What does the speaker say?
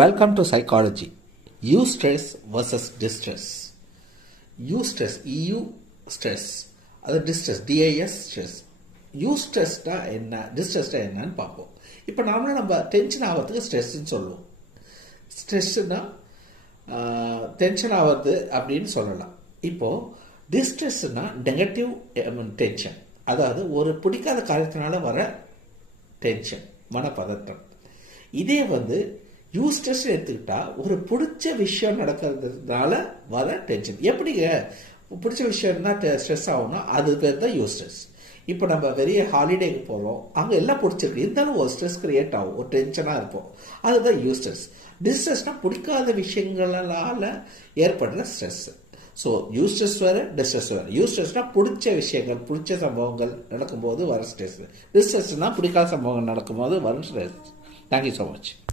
Welcome to psychology. Eustress versus distress. Eustress, EU stress, அது distress, DIS stress. Eustressனா என்ன, distressனா என்னன்னு பார்ப்போம். இப்போ நாமளே நம்ம டென்ஷன் ஆகிறதுக்கு ஸ்ட்ரெஸ்ன்னு சொல்லுவோம். ஸ்ட்ரெஸ்னா டென்ஷன் ஆகிறது அப்படின்னு சொல்லலாம். இப்போது டிஸ்ட்ரெஸ்னா நெகட்டிவ் டென்ஷன், அதாவது ஒரு பிடிக்காத காரியத்தினால வர டென்ஷன், மனப்பதற்றம். இதே யூஸ்ட்ரெஸ் எடுத்துக்கிட்டா ஒரு பிடிச்ச விஷயம் நடக்கிறதுனால வர டென்ஷன். எப்படிங்க பிடிச்ச விஷயம்னா ஸ்ட்ரெஸ் ஆகும்னா அது பேர் தான் யூஸ்ட்ரெஸ். இப்போ நம்ம வெளியே ஹாலிடேக்கு போகிறோம், அங்கே எல்லாம் பிடிச்சிருக்கு, இருந்தாலும் ஒரு ஸ்ட்ரெஸ் கிரியேட் ஆகும், ஒரு டென்ஷனாக இருப்போம், அதுதான் யூஸ்ட்ரெஸ். டிஸ்ட்ரெஸ்னால் பிடிக்காத விஷயங்களால் ஏற்படுற ஸ்ட்ரெஸ். ஸோ யூஸ்ட்ரெஸ் வேறு, டிஸ்ட்ரெஸ் வேறு. யூஸ்ட்ரெஸ்னால் பிடிச்ச விஷயங்கள், பிடிச்ச சம்பவங்கள் நடக்கும்போது வர ஸ்ட்ரெஸ். டிஸ்ட்ரெஸ்னால் பிடிக்காத சம்பவங்கள் நடக்கும்போது வரும் ஸ்ட்ரெஸ். Thank you so much.